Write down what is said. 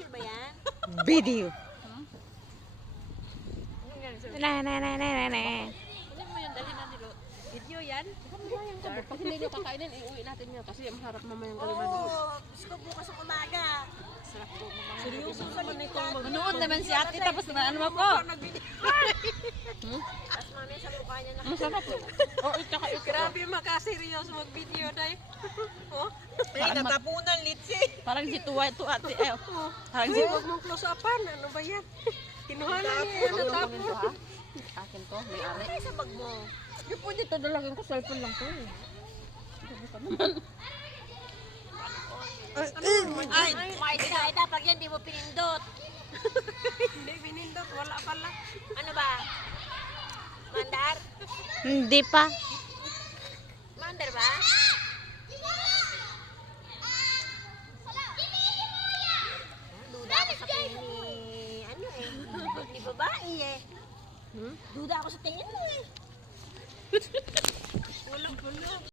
Picture ba yan? Video. Ano yan, sir? Na. Ano mo yan? Dali natin. Video yan? Pag hindi nyo kakainin, iuwi natin yan kasi masarap mamayang galuman. Oo, gusto ko bukas ng umaga. Sarap po mga. Seryoso naman itong Manood naman si ate tapos na ano mo po. Tapos mamaya sa mukha niya na. Masarap po. Oh, tsaka ito. Grabe makaseryoso mag-video tayo. Oh. Ay, natapunan litsi. Parang si tuwa ito ate. Eh, parang si Uy, huwag mong close upan. Ano ba yan? Kinuha na niya. Natapon. ha? Akin to, may ari. Ay, sa bag mo. Hindi po dito dalagin ko, cellphone lang to eh. Ay, may dapat yan, di mo pinindot. Hindi pinindot, wala pala. Ano ba? Mandar? Hindi pa. Mandar ba? Duda ako sa tingin ni, ano eh, ni babae eh. Duda ako sa tingin mo eh.